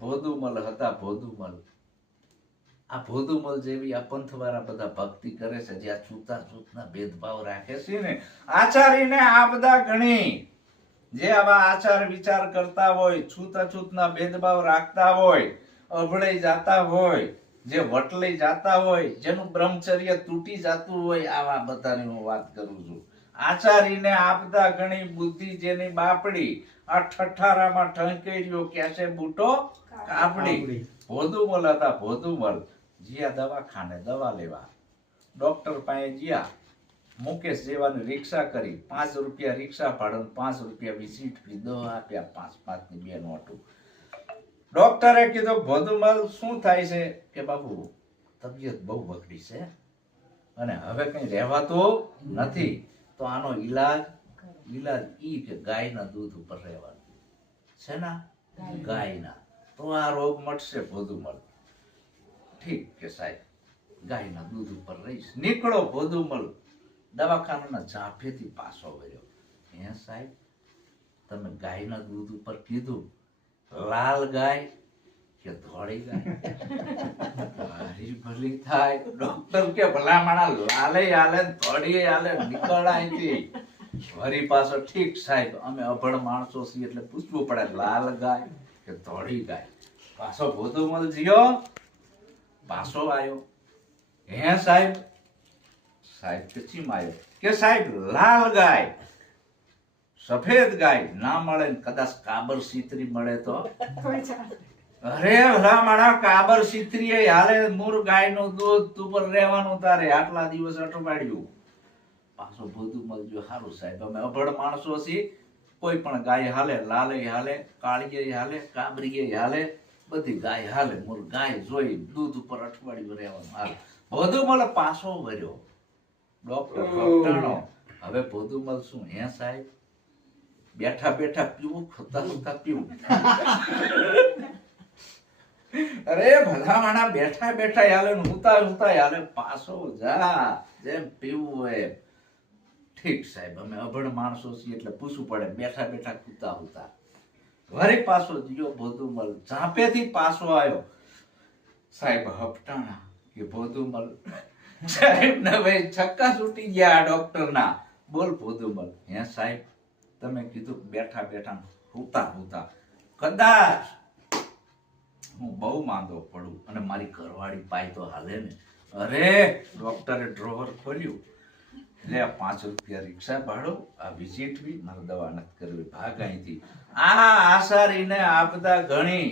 ભોદુમલ હતા ભોદુમલ. આ ભોદુમલ જેવી આ પંથવાળા બધા ભક્તિ કરે છે, જે આ છૂતાછૂતના ભેદભાવ રાખે છે ને, આચારીને આપદા ગણી. જે આવા આચાર વિચાર કરતા હોય, છૂતાછૂતના ભેદભાવ રાખતા હોય, અભળાઈ જાતા હોય, જે વટલાઈ જાતા હોય, જેનું બ્રહ્મચર્ય તૂટી જાતું હોય, આવા બધાની હું વાત કરું છું. આચારીને આપદા ઘણી બુદ્ધિ જેની બાપડી, આ ઠઠારામાં ઠંકેર્યો કેસે બૂટો કાપડી. ભોદુમલ હતા ભોદુમલ. જીયા દવાખાને દવા લેવા, ડોક્ટર પાસે ગયા. મુકેશ જેવાની રિક્ષા કરી, 5 રૂપિયા રિક્ષા ભાડું, 5 રૂપિયા વિઝિટ ફી, દવા આપ્યા, 5 ની 2 નોટો. ડોક્ટરે કીધું ભોદુમલ શું થાય છે? કે બાબુ તબિયત બહુ બગડી છે અને હવે કઈ રહેવાતું નથી, તો આનો ઈલાજ ઈ કે ગાયના દૂધ ઉપર રહેવાનું છે ને, ગાયના, તો આ રોગ મટશે ભોદુમલ. ઠીક કે સાહેબ, ગાયના દૂધ ઉપર રહીશ. નીકળો ભોદુમલ દવાખાનાના ઝાંફેથી પાછો વળ્યો. હે સાહેબ, તમે ગાયના દૂધ ઉપર કીધું, લાલ ગાય કે ધોળી ગાય? મારી ભલી થાય. ડોક્ટર કે ભલામણા લાલે હાલે ધોળી હાલે, નીકળ અહીંથી. વળી પાછો ઠીક સાહેબ, અમે અભણ માણસો છીએ એટલે પૂછવું પડે, લાલ ગાય કે ધોળી ગાય? પાછો ભોદુમલ જીયો પાછો આવ્યો. હે સાહેબ? સાહેબ કે ચીમ આવ્યો? કે સાહેબ લાલ ગાય, સફેદ ગાય ના મળે, કદાચ કાબર સીતરી મળે તો? અરે ભલામણા કાબર સીતરી હાલે, મૂર ગાયનું દૂધ ઉપર રહેવાનું તારે, આટલા દિવસ અટવાડ્યું. પાછો ભોદુમલ જો, સારું સાહેબ, અમે અભણ માણસો છીએ, કોઈ પણ ગાય હાલે, લાલે હાલે, કાળીએ હાલે, કાબરીએ હાલે, બધી ગાય હાલે, મૂર ગાય જોઈ દૂધ ઉપર અઠવાડિયું રહેવાનું હાલે. ભોદુમલ પાછો વર્યો. ડોક્ટર ભક્તાણો. હવે ભોદુમલ શું? હે સાહેબ, બેઠા બેઠા પીવું, ખોતા ખોતા પીવું? અરે ભલામણા બેઠા બેઠા હાલે, હુતા હુતા હાલે, પાછો જા, જેમ પીવું હોય. ઠીક સાહેબ, અમે અભણ માણસો છીએ એટલે પૂછવું પડે, બેઠા બેઠા કૂતા હુતા. વળી પાછો જીયો ભોદુમલ, ઝાંપેથી પાછો આવ્યો. સાહેબ હપટાણા કે ભોદુમલ, સાહેબ ને ભાઈ છક્કા છૂટી ગયા ડોક્ટર ના. બોલ ભોદુમલ. હે સાહેબ, તમે કીધું બેઠા બેઠા હુતા હુતા, કદાચ હું બહુ માંદો પડું અને મારી ઘરવાળી પાય તો હાલે ને? અરે ડોક્ટરે ડ્રોવર ખોલ્યું, લે 5 રૂપિયા રિક્ષા ભાડું, આ વિઝિટ બી, મારે દવા નથી કરવી, ભાગ અહીંથી. આ આસારીને આપદા ઘણી.